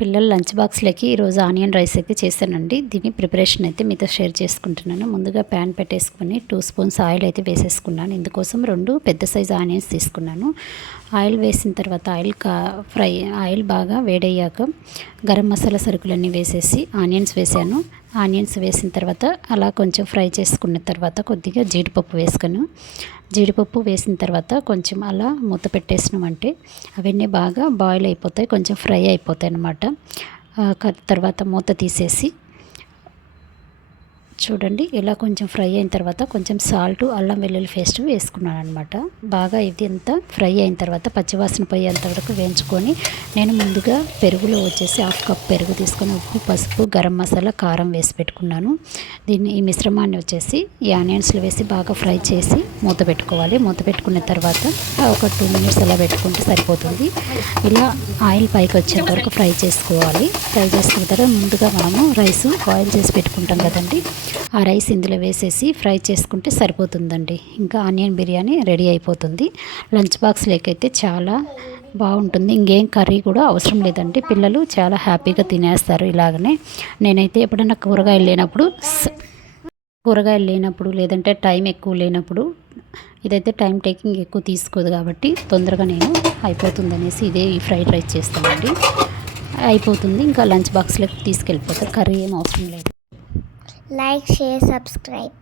పిల్లల లంచ్ బాక్స్లకి ఈరోజు onion rice అయితే చేశానండి. దీని ప్రిపరేషన్ అయితే మీతో షేర్ చేసుకుంటున్నాను. ముందుగా ప్యాన్ పెట్టేసుకుని 2 స్పూన్స్ ఆయిల్ అయితే వేసేసుకున్నాను. ఇందుకోసం 2 పెద్ద సైజు ఆనియన్స్ తీసుకున్నాను. ఆయిల్ వేసిన తర్వాత ఆయిల్ బాగా వేడయ్యాక గరం మసాలా సరుకులన్నీ వేసేసి ఆనియన్స్ వేసాను. ఆనియన్స్ వేసిన తర్వాత అలా కొంచెం ఫ్రై చేసుకున్న తర్వాత కొద్దిగా జీడిపప్పు వేసిన తర్వాత కొంచెం అలా మూత పెట్టేసినామంటే అవన్నీ బాగా బాయిల్ అయిపోతాయి, కొంచెం ఫ్రై అయిపోతాయి అన్నమాట. తర్వాత మూత తీసేసి చూడండి, ఇలా కొంచెం ఫ్రై అయిన తర్వాత కొంచెం సాల్ట్, అల్లం వెల్లుల్లి పేస్ట్ వేసుకున్నాను అనమాట. బాగా ఇది అంతా ఫ్రై అయిన తర్వాత పచ్చివాసన పోయేంత వరకు వేయించుకొని నేను ముందుగా పెరుగులో వచ్చేసి 1/2 కప్ పెరుగు తీసుకొని ఉప్పు, పసుపు, గరం మసాలా, కారం వేసి పెట్టుకున్నాను. ఈ మిశ్రమాన్ని వచ్చేసి ఈ ఆనియన్స్లో వేసి బాగా ఫ్రై చేసి మూత పెట్టుకోవాలి. మూత పెట్టుకున్న తర్వాత ఒక 2 మినిట్స్ అలా పెట్టుకుంటే సరిపోతుంది. ఇలా ఆయిల్ పైకి వచ్చేంత వరకు ఫ్రై చేసుకోవాలి. ఫ్రై చేసుకున్న తర్వాత ముందుగా మనము రైస్ బాయిల్ చేసి పెట్టుకుంటాం కదండి, ఆ రైస్ ఇందులో వేసేసి ఫ్రై చేసుకుంటే సరిపోతుందండి. ఇంకా ఆనియన్ బిర్యానీ రెడీ అయిపోతుంది. లంచ్ బాక్స్ లేకైతే చాలా బాగుంటుంది. ఇంకేం కర్రీ కూడా అవసరం లేదండి, పిల్లలు చాలా హ్యాపీగా తినేస్తారు. ఇలాగనే నేనైతే ఎప్పుడైనా కూరగాయలు లేనప్పుడు లేదంటే టైం ఎక్కువ లేనప్పుడు, ఇదైతే టైం టేకింగ్ ఎక్కువ తీసుకోదు కాబట్టి తొందరగా నేను అయిపోతుంది అనేసి ఈ ఫ్రైడ్ రైస్ చేస్తానండి. అయిపోతుంది, ఇంకా లంచ్ బాక్స్లోకి తీసుకెళ్ళిపోతారు. కర్రీ ఏం అవసరం లేదు. Like, share, subscribe.